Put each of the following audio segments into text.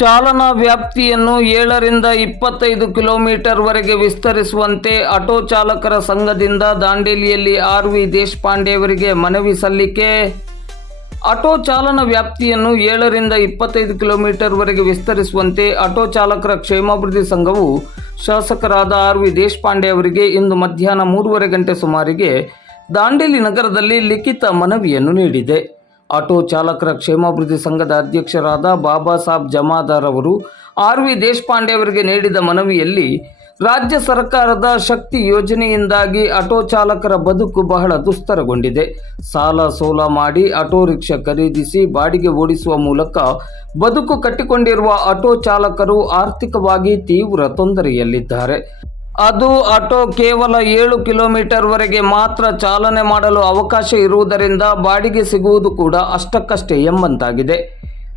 ಚಾಲನಾ ವ್ಯಾಪ್ತಿಯನ್ನು ಏಳರಿಂದ ಇಪ್ಪತ್ತೈದು ಕಿಲೋಮೀಟರ್ ವರೆಗೆ ವಿಸ್ತರಿಸುವಂತೆ ಆಟೋ ಚಾಲಕರ ಸಂಘದಿಂದ ದಾಂಡೇಲಿಯಲ್ಲಿ ಆರ್ ವಿ ದೇಶಪಾಂಡೆ ಅವರಿಗೆ ಮನವಿ ಸಲ್ಲಿಕೆ. ಆಟೋ ಚಾಲನಾ ವ್ಯಾಪ್ತಿಯನ್ನು ಏಳರಿಂದ ಇಪ್ಪತ್ತೈದು ಕಿಲೋಮೀಟರ್ ವರೆಗೆ ವಿಸ್ತರಿಸುವಂತೆ ಆಟೋ ಚಾಲಕರ ಕ್ಷೇಮಾಭಿವೃದ್ಧಿ ಸಂಘವು ಶಾಸಕರಾದ ಆರ್ ವಿ ದೇಶಪಾಂಡೆ ಅವರಿಗೆ ಇಂದು ಮಧ್ಯಾಹ್ನ ಮೂರುವರೆ ಗಂಟೆ ಸುಮಾರಿಗೆ ದಾಂಡೇಲಿ ನಗರದಲ್ಲಿ ಲಿಖಿತ ಮನವಿಯನ್ನು ನೀಡಿದೆ. ಆಟೋ ಚಾಲಕರ ಕ್ಷೇಮಾಭಿವೃದ್ಧಿ ಸಂಘದ ಅಧ್ಯಕ್ಷರಾದ ಬಾಬಾ ಸಾಬ್ ಜಮಾದಾರ್ ಅವರು ಆರ್ ವಿ ದೇಶಪಾಂಡೆ ಅವರಿಗೆ ನೀಡಿದ ಮನವಿಯಲ್ಲಿ ರಾಜ್ಯ ಸರ್ಕಾರದ ಶಕ್ತಿ ಯೋಜನೆಯಿಂದಾಗಿ ಆಟೋ ಚಾಲಕರ ಬದುಕು ಬಹಳ ದುಸ್ತರಗೊಂಡಿದೆ. ಸಾಲ ಸೋಲ ಮಾಡಿ ಆಟೋ ರಿಕ್ಷಾ ಖರೀದಿಸಿ ಬಾಡಿಗೆ ಓಡಿಸುವ ಮೂಲಕ ಬದುಕು ಕಟ್ಟಿಕೊಂಡಿರುವ ಆಟೋ ಚಾಲಕರು ಆರ್ಥಿಕವಾಗಿ ತೀವ್ರ ತೊಂದರೆಯಲ್ಲಿದ್ದಾರೆ. ಅದು ಆಟೋ ಕೇವಲ ಏಳು ಕಿಲೋಮೀಟರ್ ವರೆಗೆ ಮಾತ್ರ ಚಾಲನೆ ಮಾಡಲು ಅವಕಾಶ ಇರುವುದರಿಂದ ಬಾಡಿಗೆ ಸಿಗುವುದು ಕೂಡ ಅಷ್ಟಕ್ಕಷ್ಟೇ ಎಂಬಂತಾಗಿದೆ.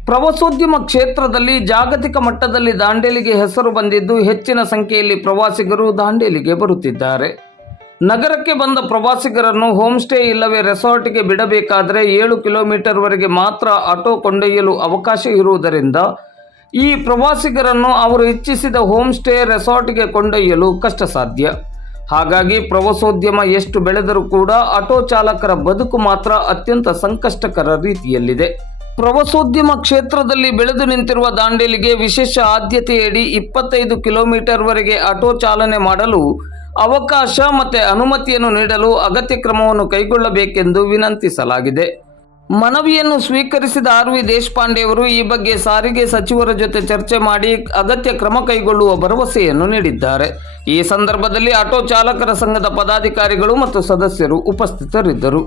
ಪ್ರವಾಸೋದ್ಯಮ ಕ್ಷೇತ್ರದಲ್ಲಿ ಜಾಗತಿಕ ಮಟ್ಟದಲ್ಲಿ ದಾಂಡೇಲಿಗೆ ಹೆಸರು ಬಂದಿದ್ದು ಹೆಚ್ಚಿನ ಸಂಖ್ಯೆಯಲ್ಲಿ ಪ್ರವಾಸಿಗರು ದಾಂಡೇಲಿಗೆ ಬರುತ್ತಿದ್ದಾರೆ. ನಗರಕ್ಕೆ ಬಂದ ಪ್ರವಾಸಿಗರನ್ನು ಹೋಮ್ ಸ್ಟೇ ಇಲ್ಲವೇ ರೆಸಾರ್ಟ್ಗೆ ಬಿಡಬೇಕಾದರೆ ಏಳು ಕಿಲೋಮೀಟರ್ ವರೆಗೆ ಮಾತ್ರ ಆಟೋ ಕೊಂಡೊಯ್ಯಲು ಅವಕಾಶ ಇರುವುದರಿಂದ ಈ ಪ್ರವಾಸಿಗರನ್ನು ಅವರು ಇಚ್ಛಿಸಿದ ಹೋಮ್ ಸ್ಟೇ ರೆಸಾರ್ಟ್ಗೆ ಕೊಂಡೊಯ್ಯಲು ಕಷ್ಟ ಸಾಧ್ಯ ಹಾಗಾಗಿ ಪ್ರವಾಸೋದ್ಯಮ ಎಷ್ಟು ಬೆಳೆದರೂ ಕೂಡ ಆಟೋ ಚಾಲಕರ ಬದುಕು ಮಾತ್ರ ಅತ್ಯಂತ ಸಂಕಷ್ಟಕರ ರೀತಿಯಲ್ಲಿದೆ. ಪ್ರವಾಸೋದ್ಯಮ ಕ್ಷೇತ್ರದಲ್ಲಿ ಬೆಳೆದು ನಿಂತಿರುವ ದಾಂಡೇಲಿಗೆ ವಿಶೇಷ ಆದ್ಯತೆಯಡಿ ಇಪ್ಪತ್ತೈದು ಕಿಲೋಮೀಟರ್ ವರೆಗೆ ಆಟೋ ಚಾಲನೆ ಮಾಡಲು ಅವಕಾಶ ಮತ್ತು ಅನುಮತಿಯನ್ನು ನೀಡಲು ಅಗತ್ಯ ಕ್ರಮವನ್ನು ಕೈಗೊಳ್ಳಬೇಕೆಂದು ವಿನಂತಿಸಲಾಗಿದೆ. ಮನವಿಯನ್ನು ಸ್ವೀಕರಿಸಿದ ಆರ್ ವಿ ದೇಶಪಾಂಡೆಯವರು ಈ ಬಗ್ಗೆ ಸಾರಿಗೆ ಸಚಿವರ ಜೊತೆ ಚರ್ಚೆ ಮಾಡಿ ಅಗತ್ಯ ಕ್ರಮ ಕೈಗೊಳ್ಳುವ ಭರವಸೆಯನ್ನು ನೀಡಿದ್ದಾರೆ. ಈ ಸಂದರ್ಭದಲ್ಲಿ ಆಟೋ ಚಾಲಕರ ಸಂಘದ ಪದಾಧಿಕಾರಿಗಳು ಮತ್ತು ಸದಸ್ಯರು ಉಪಸ್ಥಿತರಿದ್ದರು.